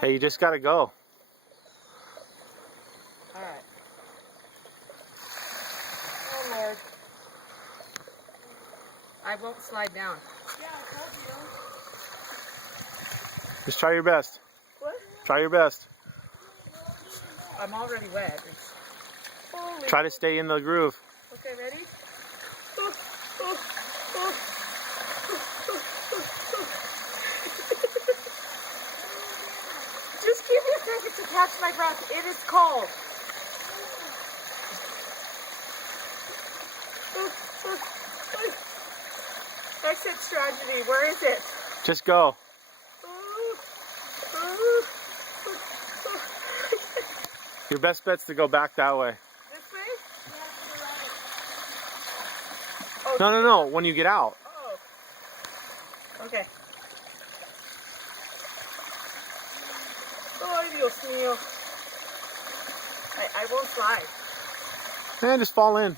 Hey, you just gotta go. Alright. Oh Lord. I won't slide down. Yeah, I told you. Just try your best. What? Try your best. I'm already wet. Holy. Try to stay in the groove. Okay, ready? Just give me a second to catch my breath. It is cold. Exit strategy. Where is it? Just go. Your best bet's to go back that way. This way? No, no, no. When you get out. Oh. Okay. Ay, Dios mío. I won't slide. And just fall in.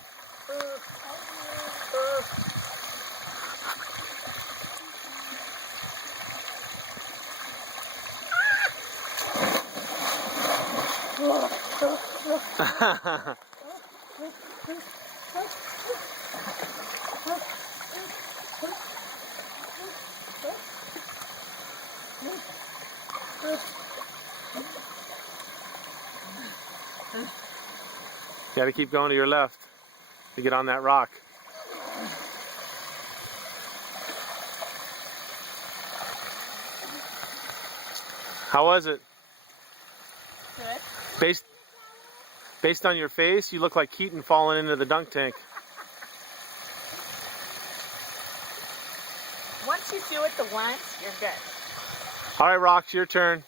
You gotta keep going to your left to get on that rock. How was it? Good. Based on your face, you look like Keaton falling into the dunk tank. Once you do it the once, you're good. All right, Rocks, your turn.